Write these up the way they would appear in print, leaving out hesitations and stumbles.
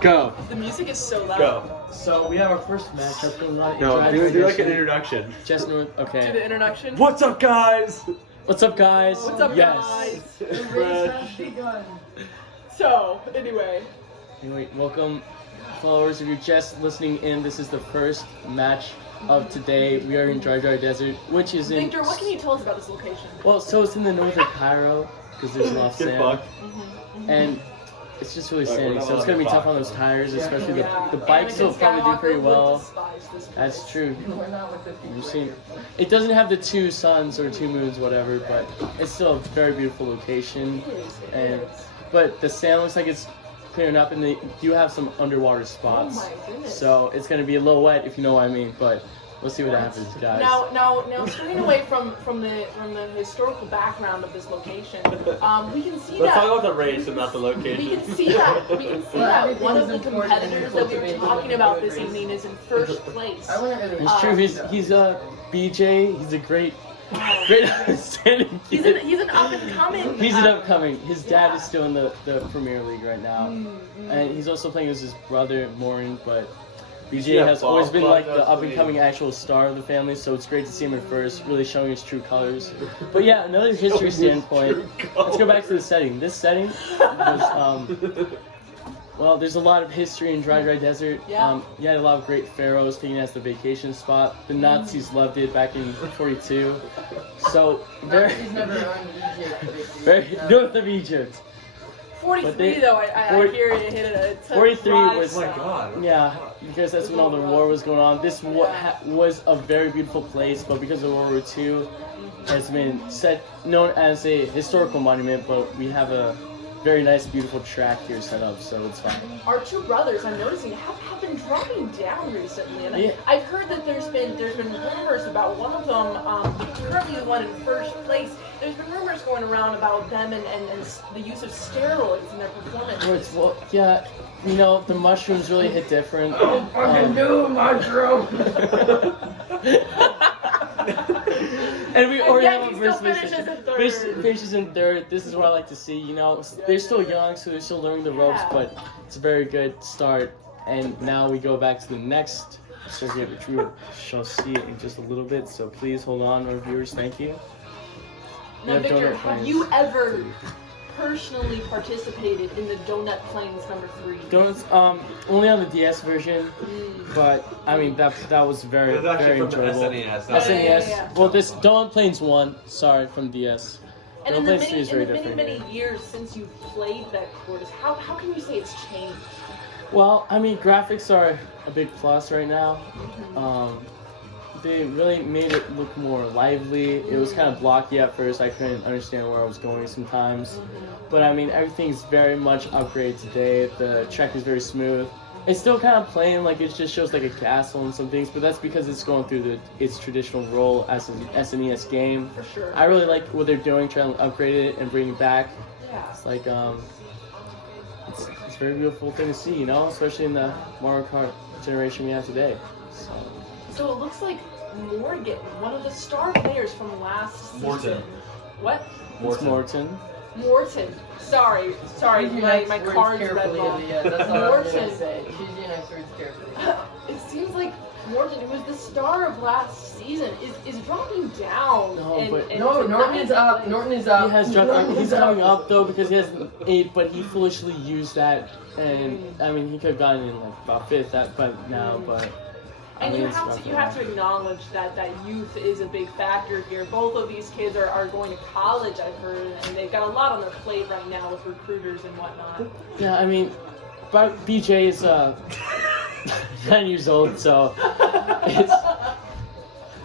Go. The music is so loud. Go. So we have our first matchup from that. No, do like an introduction. Just North. Do Okay. the introduction. What's up, guys? What's up, guys? What's up, Yes. guys? So, anyway. Anyway, welcome, followers. If you're just listening in, this is the first match of today. We are in Dry Desert, which is in. Victor, what can you tell us about this location? Well, so it's in the north of Cairo because there's a lot of Good sand, fuck. and it's just really Alright, sandy. we're So not it's gonna be allowed to tough on those tires, especially Yeah. the bikes will Anakin probably do Skywalker pretty would well. despise this place. That's true. We're not with the You've seen, it doesn't have the two suns or two moons, whatever, but it's still a very beautiful location. And but the sand looks like it's clearing up, and they do have some underwater spots. Oh my goodness. So it's gonna be a little wet, if you know what I mean. But we'll see what happens, guys. Now, straying away from the historical background of this location, we can see Let's that. talk about the race and not the We location. can see that one of the competitors that we were talking about this evening is in first place. It's true. He's a BJ. He's a great outstanding kid. He's an up and coming. He's an upcoming. His dad is still in the Premier League right now, and he's also playing with his brother Maureen. But BJ has always been like the up and coming actual star of the family, so it's great to see him at first, really showing his true colors. But yeah, another history standpoint. Let's go back to the setting. This setting was well, there's a lot of history in Dry Desert. Yeah. You had a lot of great pharaohs taken as the vacation spot. The Nazis loved it back in '42. So very north of Egypt. 43 though, I hear it hit a 43 was Oh my god. yeah, because that's when all the war was going on. This was a very beautiful place, but because of World War II, has been known as a historical monument. But we have a very nice, beautiful track here set up, so it's fine. Our two brothers, I'm noticing, have been dropping down recently, and Yeah. I've heard that there's been rumors about one of them, currently the one in first place. There's been rumors going around about them and the use of steroids in their performance. Well, yeah, you know, the mushrooms really hit different. And we already have a first finishes in third. This is what I like to see. You know, they're still young, so they're still learning the ropes, but it's a very good start. And now we go back to the next circuit, which we shall see in just a little bit. So please hold on, our viewers. Thank you. Now, Victor, have you ever personally participated in the Donut Plains #3? Donuts, only on the DS version, but I mean that was very enjoyable. SNES. Yeah. Well, this Donut Plains 1, sorry, from DS. And Donut in the Plains 3 is very different. many years since you've played that course, how can you say it's changed? Well, I mean, graphics are a big plus right now. They really made it look more lively. It was kind of blocky at first. I couldn't understand where I was going sometimes. But I mean, everything's very much upgraded today. The track is very smooth. It's still kind of plain, like it just shows like a castle and some things, but that's because it's going through its traditional role as an SNES game. For sure. I really like what they're doing, trying to upgrade it and bring it back. Yeah. It's like it's a very beautiful thing to see, you know, especially in the Mario Kart generation we have today. So it looks like Morgan, one of the star players from last season. Morton. What? It's Morton. Morton. Sorry, my card's read wrong. Morton. It seems like Morton, who was the star of last season, is dropping down. Norton is up. Norton is up. He has dropped. He's coming up though because he has an 8, but he foolishly used that, and I mean he could have gotten in like about 5th but. And you have to acknowledge that youth is a big factor here. Both of these kids are going to college, I've heard, and they've got a lot on their plate right now with recruiters and whatnot. Yeah, I mean, but BJ is 9 years old, so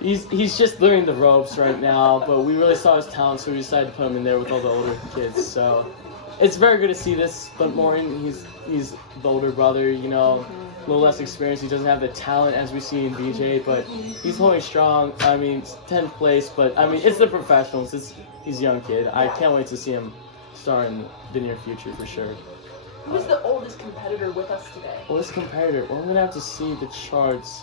he's just learning the ropes right now. But we really saw his talent, so we decided to put him in there with all the older kids. So it's very good to see this. But Morton, he's the older brother, you know. A little less experience. He doesn't have the talent as we see in BJ, but he's holding strong. I mean, 10th place, but I mean, it's the professionals. He's a young kid. I can't wait to see him star in the near future for sure. Who's the oldest competitor with us today? Oldest competitor? Well, I'm gonna have to see the charts.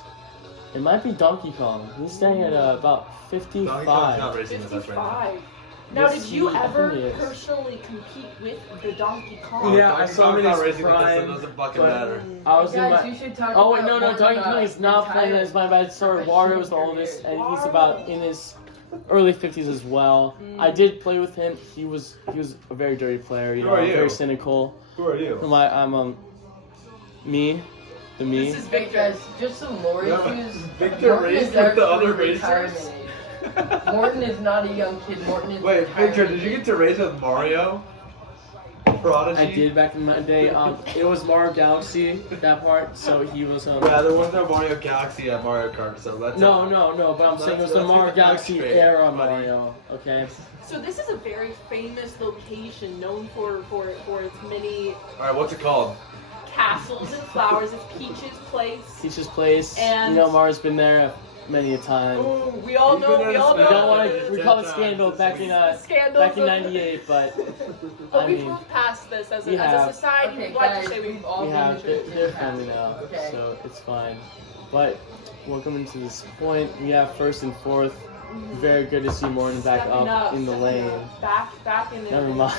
It might be Donkey Kong. He's standing at about 55. Donkey Kong's not racing with us right now. 55. Now, Yes, did you he ever is. personally compete with the Donkey Kong? Yeah, I saw him in his racing prime, this, it doesn't fucking but- matter. I was in Guys, my. you should talk Oh wait, about no, Donkey Morton, Kong is not playing as my bad. Sorry, Wario is the oldest, and he's about in his early 50s as well. I did play with him. He was a very dirty player. You Who know, are you? very cynical. Who are you? I'm me, the me. This is Hey Victor. guys, just some lore No, issues. Victor Morton raced is with the actually other retirement racers? age. Morton is not a young kid. Morton is Wait, retirement Victor, did you age. get to race with Mario? Prodigy? I did back in my day. It was Mario Galaxy that part, so he was Yeah, there was no Mario Galaxy at Mario Kart, so that's No, but I'm saying it was the Let's Mario get the facts Galaxy straight, era buddy. Mario. Okay. So this is a very famous location, known for its many Alright, what's it called? castles and flowers. It's Peach's Place. Peach's Place. And- You know, Mario's been there many a time. Ooh, we all He's know. been We there all We since- don't know. want It's to. We call it that scandal time. back in Scandals back in of- '98, but But I we've mean, moved past this as we a have. society. Okay, We'd like guys, to say we've all we been have. to They're churches family past. now, Okay. so it's fine. But welcome into this point. We have first and fourth. Very good to see Morton back stepping up in the stepping lane. up. Back in. Never mind.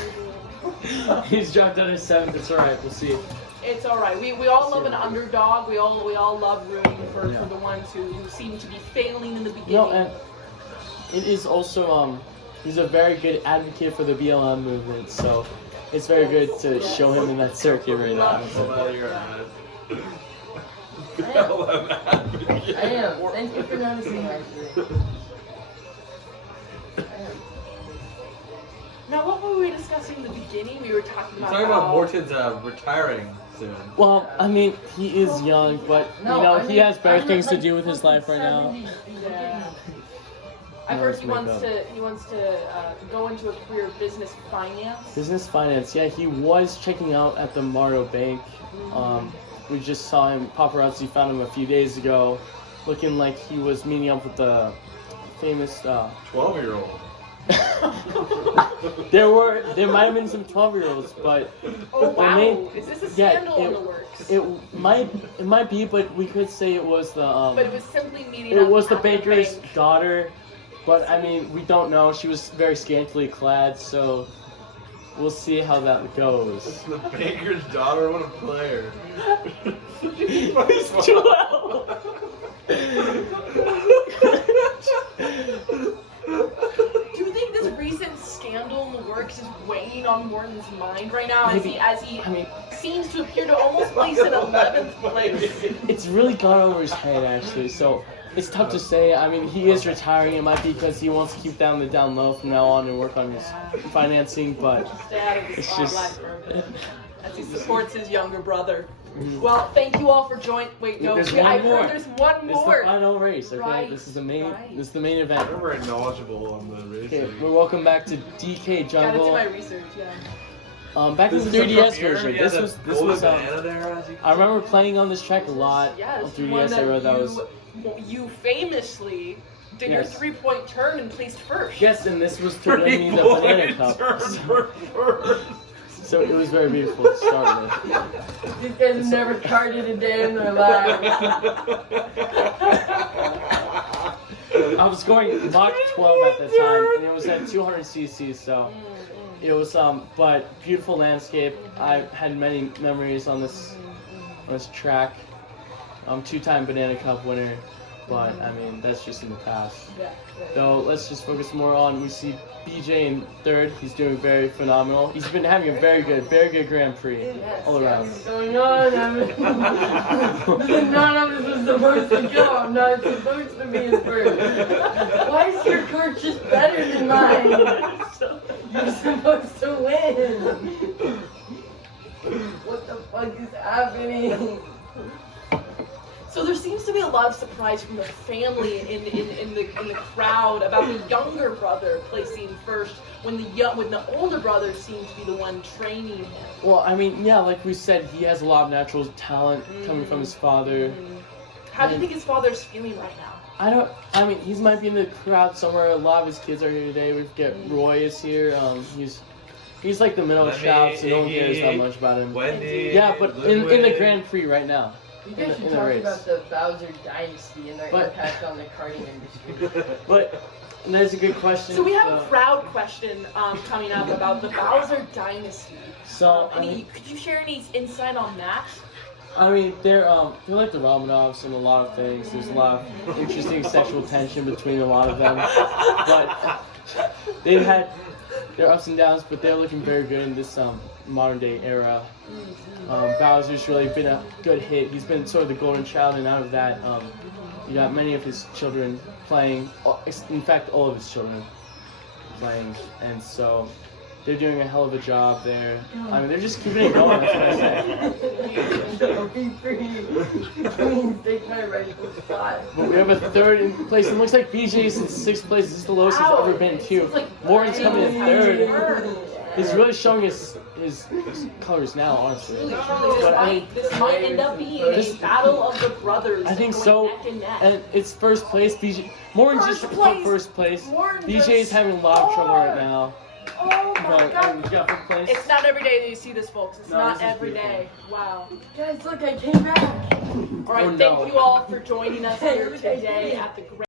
He's dropped down his seventh. It's alright. We'll see. It's all right. We all love an underdog. We all love rooting for Yeah. the ones who seem to be failing in the beginning. No, and it is also he's a very good advocate for the BLM movement. So it's very good to show him in that circuit right now. Somebody you're mad. I am. Thank you for noticing, actually. I am. Now, what were we discussing in the beginning? We were talking We're about talking about how- Morton's retiring soon. Well, I mean, he is young, but No, you know, I he mean, has better I'm things to like do with his life right now. 70. Yeah. I No, heard it's he wants makeup. to go into a career of business finance. Business finance, yeah, he was checking out at the Mario Bank. We just saw him, paparazzi found him a few days ago, looking like he was meeting up with the famous. 12-year-old. There might have been some 12-year-olds, but Oh wow! main- Is this a yeah, scandal in it- the works? it might be, but we could say it was the but it was simply meeting. it up was the at baker's bank. daughter, but I mean we don't know. She was very scantily clad, so we'll see how that goes. The baker's daughter, what a player. He's 12. Do you think this recent scandal in the works is weighing on Morton's mind right now, Maybe. as he I mean, seems to appear to almost place in 11th place? it's really gone over his head actually. So it's tough to say. I mean, he is retiring. It might be because he wants to keep down the down low from now on and work on his financing, but Stay out of the it's spotlight just. for a bit, as he supports his younger brother. Mhm. Well, thank you all for joining. Wait, no, There's I one heard more. there's one It's the more. final race, okay? Right, This is the main. right. This is the main event. You're very knowledgeable on the Okay, racing. we're welcome back to DK Gotta do Jungle. my research, yeah. Back in This the is the 3DS premiere? version. Yeah, This the was golden um, banana there, as you I remember playing on this track a lot. Yes, on 3DS one that era. That was you famously did your Yes. 3-point turn and placed first. yes, and this was to win me the banana cup. So it was very beautiful to start with. These guys have never karted a day in their lives. I was going Mach 12 at the time, and it was at 200 cc. So it was but beautiful landscape. I had many memories on this track. 2-time banana cup winner, but I mean that's just in the past. Yeah, Though let's just focus more on we see BJ in third. He's doing very phenomenal. He's been having a very good Grand Prix Yes, all around. What's going on? None of this is supposed to go. I'm not supposed to be in first. Why is your kart just better than mine? You're supposed to win. What the fuck is happening? So there seems to be a lot of surprise from the family in the crowd about the younger brother placing first when the older brother seems to be the one training him. Well, I mean, yeah, like we said, he has a lot of natural talent coming from his father. How do you think his father's feeling right now? I mean, he might be in the crowd somewhere. A lot of his kids are here today. We've got Roy is here. He's like the middle of Let shouts, me, so no one cares Iggy, that much about him. Wendy, Yeah, but in the Ludwig. Grand Prix right now. You In guys the should talk race. about the Bowser dynasty and their But- impact on the karting industry. But And that's a good question. So we have a crowd question coming up about the Bowser Dynasty. So Could you share any insight on that? I mean, they're like the Romanovs in a lot of things. There's a lot of interesting sexual tension between a lot of them, but they've had their ups and downs. But they're looking very good in this modern day era. Bowser's really been a good hit. He's been sort of the golden child, and out of that, you got many of his children playing. In fact, all of his children playing, and so they're doing a hell of a job there. I mean, they're just keeping it going. That's what I say. Okay, please take my rightful spot. But we have a third in place. It looks like BJ's in 6th place. This is the lowest he's ever been too. Warren's coming in 3rd. He's really showing his colors now, honestly. This might end up being a battle of the brothers. I think going so. neck and neck. And it's first place. BJ Warren just put first place. BJ's having a lot of trouble right now. Oh my god. You got 5th place. It's not every day that you see this, folks. It's No, not this is every beautiful. day. Wow. Guys, look, I came back. All right, Oh, no. thank you all for joining us Hey, here look, I did today it. at the Great